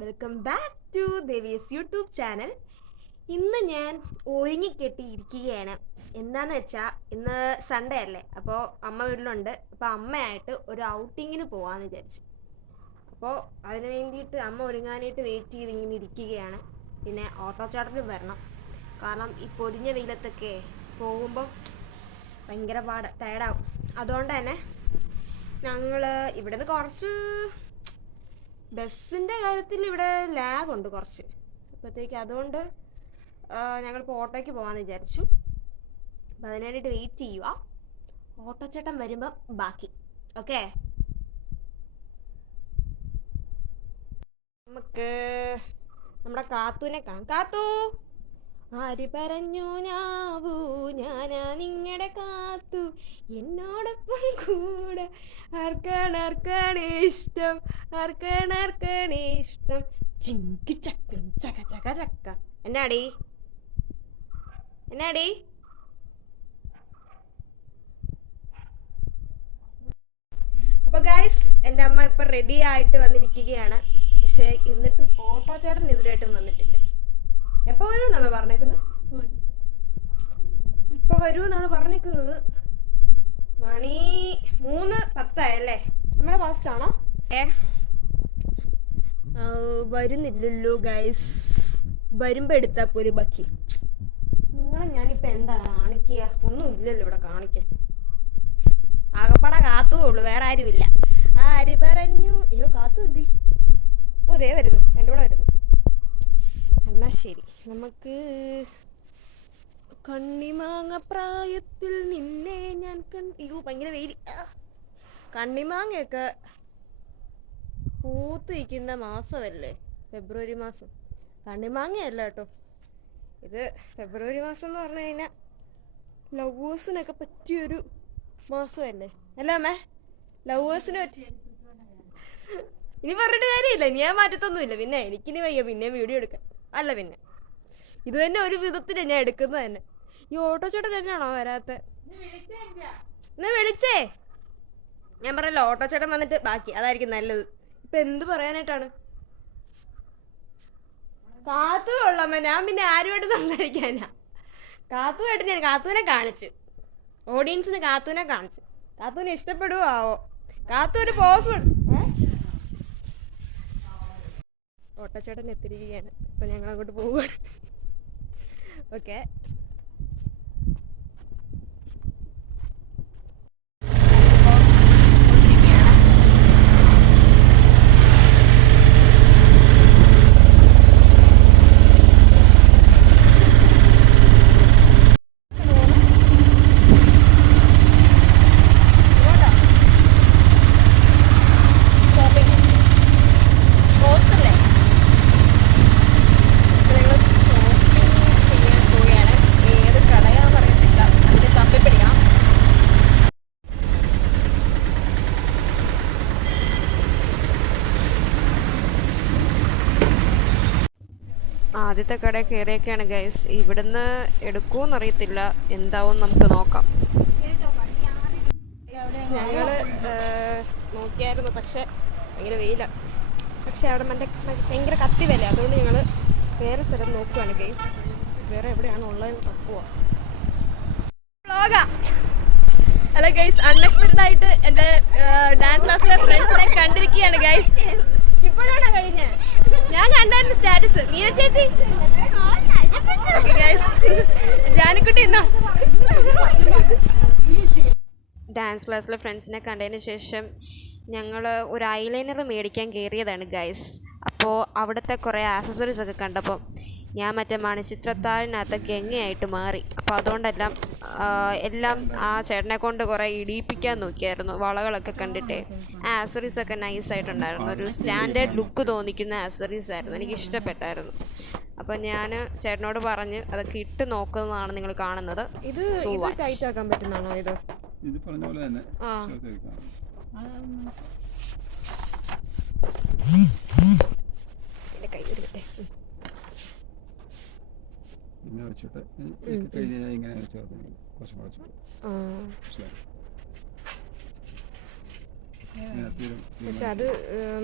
Welcome back to Devi's YouTube channel. ഇന്ന് ഞാൻ ഒരുങ്ങിക്കെട്ടിയിരിക്കുകയാണ്. എന്താന്ന് വെച്ചാൽ ഇന്ന് സൺഡേ അല്ലേ, അപ്പോൾ അമ്മ വീട്ടിലുണ്ട്. അപ്പോൾ അമ്മയായിട്ട് ഒരു ഔട്ടിങ്ങിന് പോകാമെന്ന് വിചാരിച്ചു. അപ്പോൾ അതിന് വേണ്ടിയിട്ട് അമ്മ ഒരുങ്ങാനായിട്ട് വെയിറ്റ് ചെയ്ത് ഇങ്ങനെ ഇരിക്കുകയാണ്. പിന്നെ ഓട്ടോച്ചാട്ടത്തിൽ വരണം, കാരണം ഈ പൊരിഞ്ഞ വെയിലത്തൊക്കെ പോകുമ്പം ഭയങ്കര ടയർഡാവും. അതുകൊണ്ട് തന്നെ ഞങ്ങൾ ഇവിടെ നിന്ന് കുറച്ച് ബസ്സിൻ്റെ കാര്യത്തിൽ ഇവിടെ ലാഗ് ഉണ്ട് കുറച്ച്. അപ്പോഴത്തേക്ക് അതുകൊണ്ട് ഞങ്ങളിപ്പോൾ ഓട്ടോയ്ക്ക് പോകാമെന്ന് വിചാരിച്ചു. അപ്പോൾ അതിന് വേണ്ടിയിട്ട് വെയിറ്റ് ചെയ്യുക. ഓട്ടോച്ചേട്ടൻ വരുമ്പം ബാക്കി. ഓക്കെ, നമുക്ക് നമ്മുടെ കാത്തൂനെ കാണാം. കാത്തു, ആര് പറഞ്ഞു ഞാവൂ ഞാനാ നിങ്ങളുടെ കാത്തു, എന്നോടൊപ്പം കൂടെ ആർക്കാണ് ഇഷ്ടം, ആർക്കാണ് ഇഷ്ടം, ചിങ്കി ചക്കും ചക ചക ചക്ക. എന്നാടി അപ്പോൾ ഗൈസ്, എൻ്റെ അമ്മ ഇപ്പം റെഡി ആയിട്ട് വന്നിരിക്കുകയാണ്. പക്ഷേ എന്നിട്ടും ഓട്ടോ ചേട്ടൻ എതിരായിട്ടും വന്നിട്ടില്ല. എപ്പോൾ വരും എന്നാണ് പറഞ്ഞേക്കുന്നത്? ഇപ്പോൾ വരുമെന്നാണ് പറഞ്ഞേക്കുന്നത്. മണി 3:10 നമ്മുടെ ഫാസ്റ്റ് ആണോ? വരുന്നില്ലല്ലോ ഗൈസ്. വരുമ്പോൾ എടുത്താൽ പോലും ബാക്കി. നിങ്ങളെ ഞാനിപ്പോൾ എന്താ കാണിക്കുക? ഒന്നും ഇല്ലല്ലോ ഇവിടെ കാണിക്കാൻ. ആകപ്പാട കാത്തേ ഉള്ളൂ, വേറെ ആരുമില്ല. ആര് പറഞ്ഞു? അയ്യോ, കാത്തു എന്തി? ഓ, ദേ വരുന്നു, എൻ്റെ കൂടെ വരുന്നു. എന്നാ ശരി, നമുക്ക് കണ്ണിമാങ്ങ പ്രായത്തിൽ നിന്നെ ഞാൻ അയ്യോ ഭയങ്കര വെയിൽ. കണ്ണിമാങ്ങയൊക്കെ പൂത്തിരിക്കുന്ന മാസമല്ലേ ഫെബ്രുവരി മാസം. കണ്ണിമാങ്ങയല്ല കേട്ടോ ഇത്. ഫെബ്രുവരി മാസം എന്ന് പറഞ്ഞു കഴിഞ്ഞാൽ ലവേഴ്സിനൊക്കെ പറ്റിയൊരു മാസമല്ലേ അല്ലേ അമ്മേ? ലവേഴ്സിന് പറ്റിയ ഇനി പറഞ്ഞിട്ട് കാര്യമില്ല, ഞാൻ മാറ്റത്തൊന്നുമില്ല. പിന്നെ എനിക്കിനി വയ്യ പിന്നെ വീഡിയോ എടുക്കാൻ. അല്ല പിന്നെ ഇത് തന്നെ ഒരു വിധത്തിൽ ഞാൻ എടുക്കുന്നത് തന്നെ. ഈ ഓട്ടോ ചേട്ടൻ തന്നെയാണോ വരാത്ത? എന്നാ വിളിച്ചേ. ഞാൻ പറഞ്ഞല്ലോ ഓട്ടോ ചേട്ടൻ വന്നിട്ട് ബാക്കി, അതായിരിക്കും നല്ലത്. ഇപ്പൊ എന്ത് പറയാനായിട്ടാണ്? കാത്തു കൊള്ളാമ. ഞാൻ പിന്നെ ആരുമായിട്ട് സംസാരിക്കാനാ? കാത്തുമായിട്ട് ഞാൻ കാത്തുവിനെ കാണിച്ചു, ഓഡിയൻസിന് കാത്തുവിനെ കാണിച്ചു. കാത്തുവിനെ ഇഷ്ടപ്പെടുവോ ആവോ? കാത്തു ഒരു പോസ്. ഓട്ടോച്ചേട്ടൻ എത്തിരിക്കുകയാണ്. അപ്പം ഞങ്ങൾ അങ്ങോട്ട് പോവുകയാണ്. ഓക്കെ, ആദ്യത്തെ കട കയറിയൊക്കെയാണ് ഗൈസ്. ഇവിടുന്ന് എടുക്കുമെന്നറിയത്തില്ല, എന്താവും നമുക്ക് നോക്കാം. ഞങ്ങൾ നോക്കിയായിരുന്നു, പക്ഷെ ഭയങ്കര വെയിലാണ്. പക്ഷെ അവിടെ ഭയങ്കര കത്തി വില, അതുകൊണ്ട് ഞങ്ങൾ വേറെ സ്ഥലം നോക്കുകയാണ് ഗൈസ്. വേറെ എവിടെയാണ് ഉള്ളത് തപ്പുക. ഹലോ ഗൈസ്, അൺഎക്സ്പെക്റ്റഡ് ആയിട്ട് എൻ്റെ ഡാൻസ് ക്ലാസ്സിലെ ഫ്രണ്ട്സിനെ കണ്ടിരിക്കുകയാണ് ഗൈസ്. ഇപ്പോഴാണോ കഴിഞ്ഞത്? ഞാൻ കണ്ടായിരുന്നു സ്റ്റാറ്റസ്. മീന ചേച്ചി, ജാനിക്കുട്ടി ഇന്നോ? ഡാൻസ് ക്ലാസ്സിലെ ഫ്രണ്ട്സിനെ കണ്ടതിന് ശേഷം ഞങ്ങൾ ഒരു ഐലൈനർ മേടിക്കാൻ കയറിയതാണ് ഗൈസ്. അപ്പോൾ അവിടുത്തെ കുറേ ആക്സസറീസ് ഒക്കെ കണ്ടപ്പോൾ ഞാൻ മറ്റേ മണിച്ചിത്രത്താഴിനകത്ത് ഗംഗയായിട്ട് മാറി. അപ്പോൾ അതുകൊണ്ടെല്ലാം എല്ലാം ആ ചേട്ടനെ കൊണ്ട് കുറേ ഇടിയിപ്പിക്കാൻ നോക്കിയായിരുന്നു. വളകളൊക്കെ കണ്ടിട്ട് ആക്സറീസ് ഒക്കെ നൈസായിട്ടുണ്ടായിരുന്നു. ഒരു സ്റ്റാൻഡേർഡ് ലുക്ക് തോന്നിക്കുന്ന ആക്സറീസ് ആയിരുന്നു, എനിക്ക് ഇഷ്ടപ്പെട്ടായിരുന്നു. അപ്പം ഞാൻ ചേട്ടനോട് പറഞ്ഞ് അതൊക്കെ ഇട്ട് നോക്കുന്നതാണ് നിങ്ങൾ കാണുന്നത്. ഇത് ടൈറ്റ് ആക്കാൻ പറ്റുന്നതാണോ? ഇത് പറഞ്ഞ പോലെ തന്നെ കൈ എടുക്കട്ടെ. ഇങ്ങനെ വെച്ചിട്ട് കഴിഞ്ഞാൽ ഇങ്ങനെ ചേർത്ത് കുറച്ചും കൂടെ പക്ഷെ അത്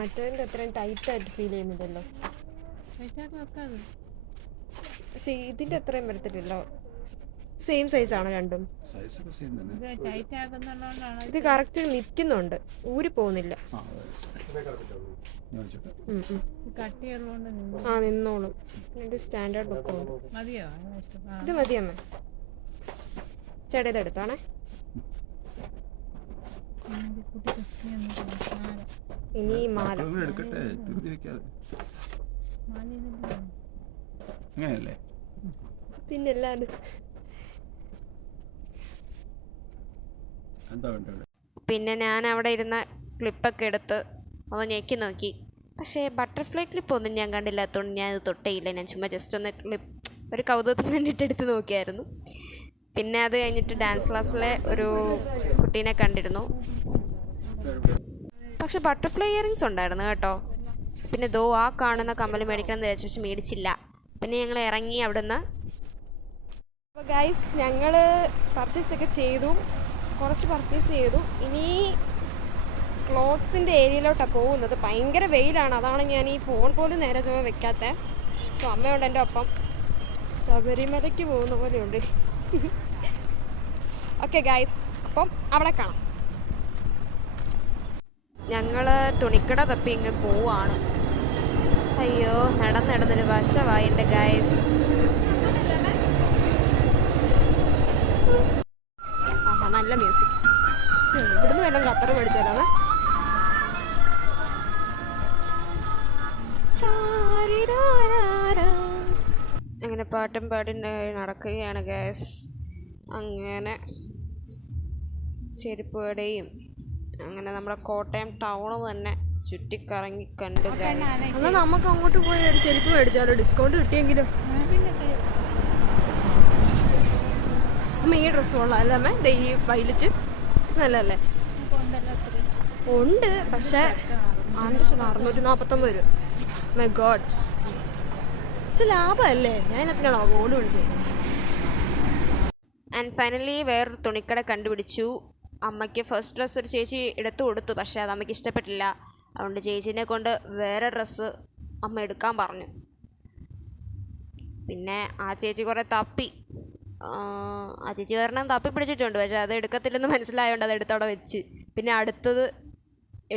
മറ്റേതിൻ്റെ അത്രയും ടൈറ്റായിട്ട് ഫീൽ ചെയ്യുന്നില്ലല്ലോ. പക്ഷെ ഇതിൻ്റെ അത്രയും വരത്തില്ലല്ലോ. സെയിം സൈസാണ് രണ്ടും. ഇത് കറക്റ്റ് നിൽക്കുന്നുണ്ട്, ഊരി പോകുന്നില്ല. ആ നിന്നോളും. സ്റ്റാൻഡേർഡ് ലുക്ക് ഉണ്ട്. ഇത് മതിയമ്മ. ചേട്ടാ ഇതെടുത്തോണേ. ഇനി മാല പിന്നല്ലാണ്ട് പിന്നെ ഞാൻ അവിടെ ഇരുന്ന ക്ലിപ്പൊക്കെ എടുത്ത് ഒന്ന് ഞെക്കി നോക്കി. പക്ഷേ ബട്ടർഫ്ലൈ ക്ലിപ്പൊന്നും ഞാൻ കണ്ടില്ലാത്തതുകൊണ്ട് ഞാൻ ഇത് തൊട്ടേയില്ല. ഞാൻ ചുമ്മാ ജസ്റ്റ് ഒന്ന് ഒരു കൗതുകത്തിന് വേണ്ടിയിട്ട് എടുത്ത് നോക്കിയായിരുന്നു. പിന്നെ അത് കഴിഞ്ഞിട്ട് ഡാൻസ് ക്ലാസ്സിലെ ഒരു കുട്ടീനെ കണ്ടിരുന്നു. പക്ഷെ ബട്ടർഫ്ലൈ ഇയറിങ്സ് ഉണ്ടായിരുന്നു കേട്ടോ. പിന്നെ ദോ ആ കാണുന്ന കമ്മൽ മേടിക്കണം എന്ന് വിചാരിച്ചു, പക്ഷെ മേടിച്ചില്ല. പിന്നെ ഞങ്ങൾ ഇറങ്ങി അവിടെ നിന്ന്. അപ്പോൾ ഗൈസ് ഞങ്ങൾ പർച്ചേസൊക്കെ ചെയ്തു, കുറച്ച് പർച്ചേസ് ചെയ്തു. ഇനി ക്ലോത്ത്സിൻ്റെ ഏരിയയിലോട്ടാണ് പോകുന്നത്. ഭയങ്കര വെയിലാണ്, അതാണ് ഞാൻ ഈ ഫോൺ പോലും നേരെ ചുവ വെക്കാത്തത്. സോ അമ്മയുണ്ട് എൻ്റെ ഒപ്പം. ശബരിമലയ്ക്ക് പോകുന്ന പോലെയുണ്ട്. ഓക്കെ ഗൈസ്, അപ്പം അവിടെ കാണാം. ഞങ്ങൾ തുണിക്കട തപ്പി ഇങ്ങനെ പോവാണ്. അയ്യോ നടന്നൊരു വശമായി എൻ്റെ ഗൈസ്. ആഹാ നല്ല മ്യൂസിക്. ഇവിടുന്ന് വല്ലതും ഖത്തർ മേടിച്ചാലോ. അങ്ങനെ പാട്ടും പാടി നടക്കുകയാണ് ഗൈസ്. അങ്ങനെ ചെരുപ്പ് കടയും അങ്ങനെ നമ്മുടെ കോട്ടയം ടൗണ് തന്നെ ചുറ്റിക്കറങ്ങി കണ്ടു ഗൈസ്. എന്നാൽ നമുക്ക് അങ്ങോട്ട് പോയി ഒരു ചെരുപ്പ് മേടിച്ചാലോ, ഡിസ്കൗണ്ട് കിട്ടിയെങ്കിലും. അമ്മ ഈ ഡ്രസ്സ് കൊള്ളാം അല്ലേ അമ്മ? ഈ വൈലറ്റ് നല്ലല്ലേ? ഉണ്ട്, പക്ഷേ 649 രൂപ. മൈ ഗോഡ്, ലാഭമല്ലേ? ഞാൻ എത്രയാണോ ഗോൾഡ് വിളിച്ചത്. ആൻഡ് ഫൈനലി വേറൊരു തുണിക്കട കണ്ടുപിടിച്ചു. അമ്മയ്ക്ക് ഫസ്റ്റ് ഡ്രസ്സ് ഒരു ചേച്ചി എടുത്തു കൊടുത്തു, പക്ഷേ അത് അമ്മയ്ക്ക് ഇഷ്ടപ്പെട്ടില്ല. അതുകൊണ്ട് ചേച്ചീനെ കൊണ്ട് വേറെ ഡ്രസ്സ് അമ്മ എടുക്കാൻ പറഞ്ഞു. പിന്നെ ആ ചേച്ചി കുറേ തപ്പി. ആ ചേച്ചി കാരണം തപ്പി പിടിച്ചിട്ടുണ്ട്, പക്ഷേ അത് എടുക്കത്തില്ലെന്ന് മനസ്സിലായതുകൊണ്ട് അത് എടുത്തവിടെ വെച്ച്. പിന്നെ അടുത്തത്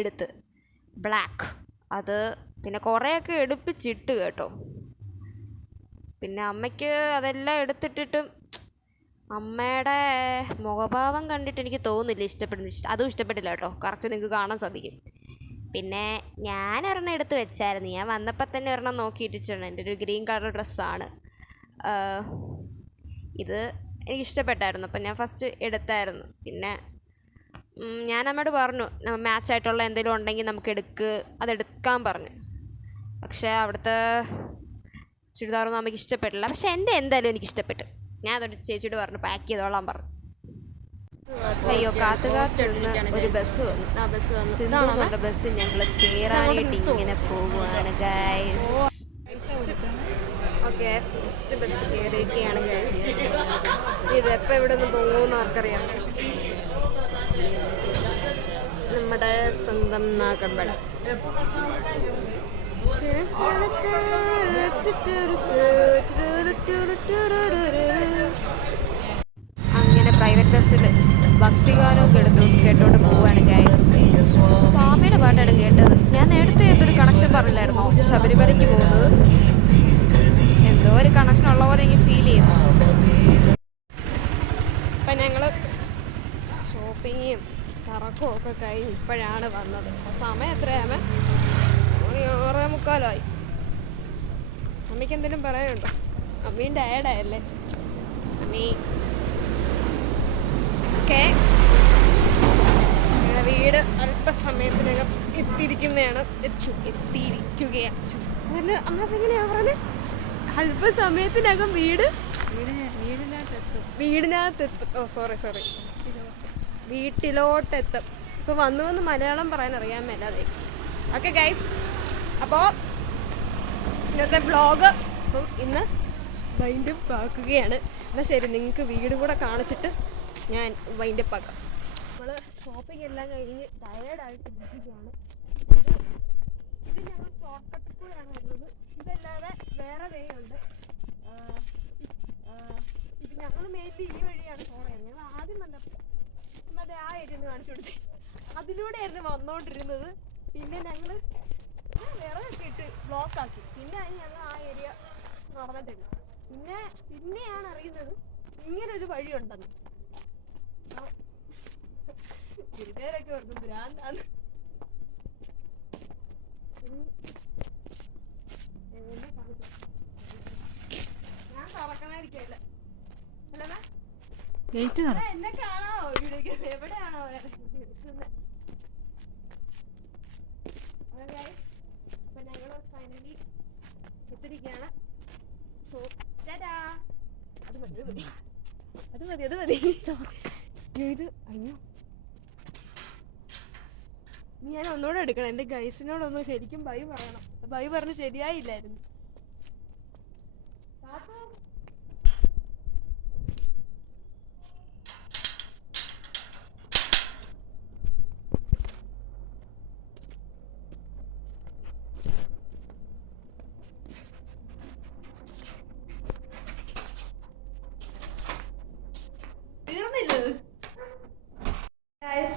എടുത്ത് ബ്ലാക്ക്. അത് പിന്നെ കുറേയൊക്കെ എടുപ്പിച്ചിട്ട് കേട്ടോ. പിന്നെ അമ്മയ്ക്ക് അതെല്ലാം എടുത്തിട്ടിട്ടും അമ്മയുടെ മുഖഭാവം കണ്ടിട്ട് എനിക്ക് തോന്നുന്നില്ല ഇഷ്ടപ്പെടുന്നു. അതും ഇഷ്ടപ്പെട്ടില്ല കേട്ടോ, കറക്റ്റ് നിങ്ങൾക്ക് കാണാൻ സാധിക്കും. പിന്നെ ഞാൻ ഒരെണ്ണം എടുത്ത് വെച്ചായിരുന്നു. ഞാൻ വന്നപ്പോൾ തന്നെ ഒരെണ്ണം നോക്കിയിട്ടിട്ടുണ്ട്. എൻ്റെ ഒരു ഗ്രീൻ കളർ ഡ്രസ്സാണ് ഇത്. എനിക്ക് ഇഷ്ടപ്പെട്ടായിരുന്നു, അപ്പം ഞാൻ ഫസ്റ്റ് എടുത്തായിരുന്നു. പിന്നെ ഞാൻ അമ്മയോട് പറഞ്ഞു മാച്ചായിട്ടുള്ള എന്തെങ്കിലും ഉണ്ടെങ്കിൽ നമുക്ക് അതെടുക്കാൻ പറഞ്ഞു. പക്ഷേ അവിടുത്തെ ചുരിദാറൊന്നും നമുക്ക് ഇഷ്ടപ്പെട്ടില്ല. പക്ഷെ എൻ്റെ എന്തായാലും എനിക്ക് ഇഷ്ടപ്പെട്ടു. ഞാൻ അതൊരു ചേച്ചിയോട് പറഞ്ഞു പാക്ക് ചെയ്തോളാൻ പറഞ്ഞു. അയ്യോ കാത്തു നിന്ന് ഒരു ബസ് വന്നു. ബസ് ഞങ്ങൾ കയറാനായിട്ട് ഇങ്ങനെ പോവുകയാണ് ഗൈസ്. ഓക്കെ നെക്സ്റ്റ് ബസ് കയറിയിരിക്കുകയാണ് ഗൈസ്. ഇതെപ്പോൾ ഇവിടെ നിന്ന് പോകുമെന്ന് ആർക്കറിയാം. നമ്മുടെ സ്വന്തം നാഗമ്പട. അങ്ങനെ പ്രൈവറ്റ് ബസ്സിൽ ഭക്തിഗാനമൊക്കെ കേട്ടോണ്ട് പോവുകയാണ് ഗൈസ്. സ്വാമിയുടെ പാട്ടാണ് കേട്ടത്. ഞാൻ നേരത്തെ എന്തൊരു കണക്ഷൻ പറഞ്ഞില്ലായിരുന്നോ ശബരിമലയ്ക്ക് പോകുന്നത്? എന്തോ ഒരു കണക്ഷൻ ഉള്ള പോലെ എനിക്ക് ഫീൽ ചെയ്യുന്നു. അപ്പം ഞങ്ങൾ ഷോപ്പിങ്ങും കറക്കവും ഒക്കെ കഴിഞ്ഞ് ഇപ്പോഴാണ് വന്നത്. സമയം എത്രയാമേ? 6:45. അമ്മയ്ക്ക് എന്തെങ്കിലും പറയാനുണ്ടോ? അമ്മയും ടയേർഡായല്ലേ അമ്മീ? ഓക്കെ ഞങ്ങളുടെ വീട് അല്പസമയത്തിനകം എത്തിയിരിക്കുകയാണ്. അമ്മ അതെങ്ങനെയാ പറഞ്ഞത്? അല്പസമയത്തിനകം വീടിനകത്തെത്തും. ഓ സോറി വീട്ടിലോട്ടെത്തും. ഇപ്പോൾ വന്ന് മലയാളം പറയാൻ അറിയാൻ മേലാതെ. ഓക്കെ ഗൈസ്, അപ്പോൾ ഇന്നത്തെ വ്ളോഗ് അപ്പം ഇന്ന് വൈൻഡപ്പ് ആക്കുകയാണ്. എന്നാൽ ശരി, നിങ്ങൾക്ക് വീടും കൂടെ കാണിച്ചിട്ട് ഞാൻ വൈൻഡപ്പ് ആക്കാം. നമ്മൾ ഷോപ്പിംഗ് എല്ലാം കഴിഞ്ഞ് ടയേർഡായിട്ട് ഇരിക്കുകയാണ്. ഇത് ഞങ്ങൾ ഷോർട്ട് കട്ടിൽ കൂടെയാണ് വരുന്നത്. ഇതല്ലാതെ വേറെ വേ ഉണ്ട്. ഇത് ഞങ്ങൾ മെയിൻലി ഈ വഴിയാണ് പോണത്. ഞങ്ങൾ ആദ്യം വന്നപ്പോൾ അതെ ആ ഏരിയ ഒന്ന് കാണിച്ചു കൊടുത്തേ. അതിലൂടെയായിരുന്നു വന്നുകൊണ്ടിരുന്നത്. പിന്നെ ഞങ്ങൾ വിറകൊക്കെ ഇട്ട് ബ്ലോക്കാക്കി. പിന്നെ ഞങ്ങൾ ആ ഏരിയ നടന്നിട്ടില്ല. പിന്നെയാണ് അറിയുന്നത് ഇങ്ങനൊരു വഴിയുണ്ടെന്ന്. ഗുരുദേവരൊക്കെ ഓർക്കും ഭ്രാന്താന്ന്. ഞാൻ തുറക്കണായിരിക്കല്ലേ എന്നെ കാണാമോ? വീഡിയോക്ക് എവിടെയാണോ എടുക്കുന്നത്? അപ്പൊ ഞങ്ങള് ഫൈനലി എത്തിരിക്കുകയാണ്. സോ അത് മതി ഇത് അയ്യോ ഞാൻ ഒന്നുകൂടെ എടുക്കണം. എൻ്റെ ഗൈസിനോടൊന്ന് ശരിക്കും ബൈ പറയണം. ബൈ പറഞ്ഞ് ശരിയായില്ലായിരുന്നു.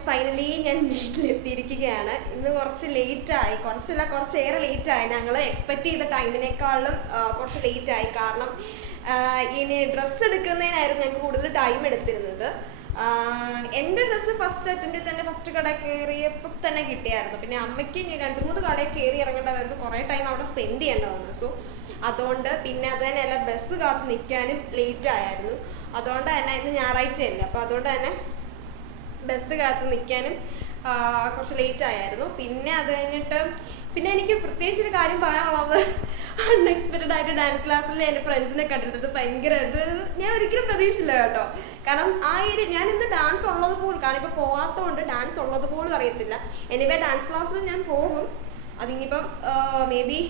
ഫൈനലി ഞാൻ വീട്ടിലെത്തിയിരിക്കുകയാണ്. ഇന്ന് കുറച്ച് ലേറ്റായി, കുറച്ചേറെ ലേറ്റായി. ഞങ്ങൾ എക്സ്പെക്റ്റ് ചെയ്ത ടൈമിനേക്കാളും കുറച്ച് ലേറ്റായി. കാരണം ഇനി ഡ്രസ്സ് എടുക്കുന്നതിനായിരുന്നു ഞങ്ങൾക്ക് കൂടുതൽ ടൈം എടുത്തിരുന്നത്. എൻ്റെ ഡ്രസ്സ് ഫസ്റ്റ് അറ്റൻഡിൽ തന്നെ ഫസ്റ്റ് കട കയറിയപ്പോൾ തന്നെ കിട്ടിയായിരുന്നു. പിന്നെ അമ്മയ്ക്ക് ഇനി 2-3 കടയിൽ കയറി ഇറങ്ങേണ്ടതായിരുന്നു. കുറേ ടൈം അവിടെ സ്പെൻഡ് ചെയ്യേണ്ട വന്നു. സോ അതുകൊണ്ട് പിന്നെ അത് തന്നെയല്ല, ബസ് കാത്ത് നിൽക്കാനും ലേറ്റ് ആയിരുന്നു. അതുകൊണ്ട് തന്നെ ഇന്ന് ഞായറാഴ്ചയല്ല, അപ്പോൾ അതുകൊണ്ട് തന്നെ ബസ് കാത്ത് നിൽക്കാനും കുറച്ച് ലേറ്റ് ആയിരുന്നു. പിന്നെ അത് കഴിഞ്ഞിട്ട് പിന്നെ എനിക്ക് പ്രത്യേകിച്ചൊരു കാര്യം പറയാനുള്ളത്, അൺഎക്സ്പെക്റ്റഡ് ആയിട്ട് ഡാൻസ് ക്ലാസ്സിൽ എൻ്റെ ഫ്രണ്ട്സിനെ കണ്ടിരുന്നത് ഭയങ്കര ഞാൻ ഒരിക്കലും പ്രതീക്ഷിച്ചില്ല കേട്ടോ. കാരണം ആ ഏരിയ ഞാൻ ഇന്ന് ഡാൻസ് ഉള്ളത് പോലും, കാരണം ഇപ്പോൾ പോകാത്തതുകൊണ്ട് ഡാൻസ് ഉള്ളത് പോലും അറിയത്തില്ല. എനിവേ ഡാൻസ് ക്ലാസ്സിൽ ഞാൻ പോകും. അതിനിപ്പം മേ ബി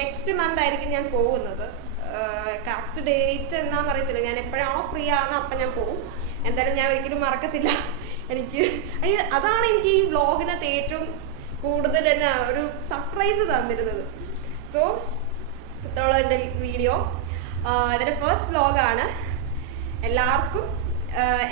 നെക്സ്റ്റ് മന്ത് ആയിരിക്കും ഞാൻ പോകുന്നത്. കറക്റ്റ് ഡേറ്റ് എന്നാന്ന് അറിയത്തില്ല. ഞാൻ എപ്പോഴാണോ ഫ്രീ ആകുന്ന അപ്പം ഞാൻ പോകും. എന്തായാലും ഞാൻ ഒരിക്കലും മറക്കത്തില്ല. അതാണ് എനിക്ക് ഈ വ്ലോഗിനകത്ത് ഏറ്റവും കൂടുതൽ തന്നെ ഒരു സർപ്രൈസ് തന്നിരുന്നത്. സോ ഇത്രയുള്ള എൻ്റെ വീഡിയോ. ഇതിൻ്റെ ഫസ്റ്റ് വ്ലോഗാണ്. എല്ലാവർക്കും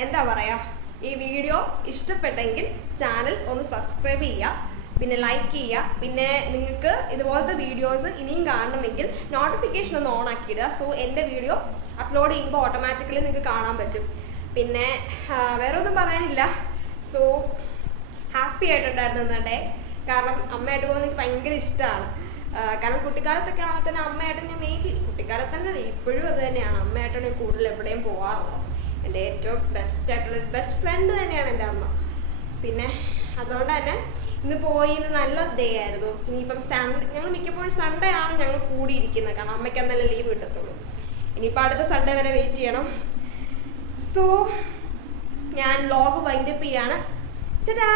എന്താ പറയുക, ഈ വീഡിയോ ഇഷ്ടപ്പെട്ടെങ്കിൽ ചാനൽ ഒന്ന് സബ്സ്ക്രൈബ് ചെയ്യുക, പിന്നെ ലൈക്ക് ചെയ്യുക. പിന്നെ നിങ്ങൾക്ക് ഇതുപോലത്തെ വീഡിയോസ് ഇനിയും കാണണമെങ്കിൽ നോട്ടിഫിക്കേഷൻ ഒന്ന് ഓൺ ആക്കിയിടുക. സോ എൻ്റെ വീഡിയോ അപ്ലോഡ് ചെയ്യുമ്പോൾ ഓട്ടോമാറ്റിക്കലി നിങ്ങൾക്ക് കാണാൻ പറ്റും. പിന്നെ വേറെ ഒന്നും പറയാനില്ല. സോ ഹാപ്പി ആയിട്ടുണ്ടായിരുന്നു ഡേ. കാരണം അമ്മയായിട്ട് പോകുന്നത് എനിക്ക് ഭയങ്കര ഇഷ്ടമാണ്. കാരണം കുട്ടിക്കാലത്തൊക്കെ ആണെങ്കിൽ തന്നെ അമ്മയായിട്ട് ഞാൻ മെയിൻലി കുട്ടിക്കാലത്തന്നെ ഇപ്പോഴും അത് തന്നെയാണ്, അമ്മയായിട്ടാണ് ഞാൻ കൂടുതൽ എവിടെയും പോകാറുള്ളത്. എൻ്റെ ഏറ്റവും ബെസ്റ്റ് ഫ്രണ്ട് തന്നെയാണ് എൻ്റെ അമ്മ. പിന്നെ അതുകൊണ്ട് തന്നെ ഇന്ന് നല്ല ഡേ ആയിരുന്നു. ഇനിയിപ്പം ഞങ്ങൾ മിക്കപ്പോഴും സൺഡേ ആണ് ഞങ്ങൾ കൂടിയിരിക്കുന്നത്, കാരണം അമ്മയ്ക്ക് അന്നല്ലേ ലീവ് കിട്ടത്തുള്ളൂ. ഇനിയിപ്പോൾ അടുത്ത സൺഡേ വരെ വെയിറ്റ് ചെയ്യണം. സോ ഞാൻ വ്ലോഗ് വൈൻഡപ്പ് ചെയ്യാണ്. ടാ.